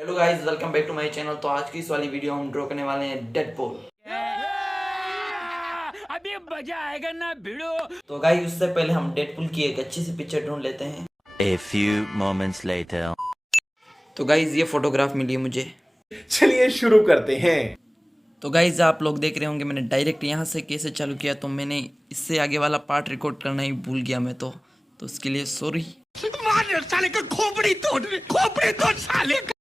Hello guys, welcome back to my channel. तो आज की इस वाली वीडियो हम ड्रॉ करने वाले हैं डेडपूल। अभी मजा आएगा ना भिड़ो। तो गाइस उससे पहले हम डेडपूल की एक अच्छी सी पिक्चर ढूंढ लेते हैं। A few moments later. तो गाइस ये फोटोग्राफ मिली है मुझे। चलिए शुरू करते हैं। तो गाइस आप लोग देख रहे होंगे मैंने डायरेक्ट यहाँ से कैसे चालू किया, तो मैंने इससे आगे वाला पार्ट रिकॉर्ड करना ही भूल गया मैं तो उसके लिए सॉरी। साले का खोपड़ी तोड़ साले का।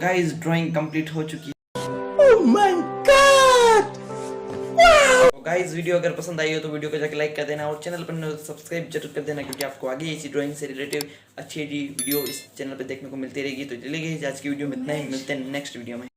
गाइस ड्राइंग कंप्लीट हो चुकी है। Oh my God! तो गाइस वीडियो अगर पसंद आई हो तो वीडियो को जाकर लाइक कर देना और चैनल पर नए हो तो सब्सक्राइब जरूर कर देना, क्योंकि आपको आगे इसी ड्राइंग से रिलेटेड अच्छी वीडियो इस चैनल पर देखने को मिलती रहेगी। तो चलिए आज की वीडियो में इतना ही, मिलते हैं नेक्स्ट वीडियो में।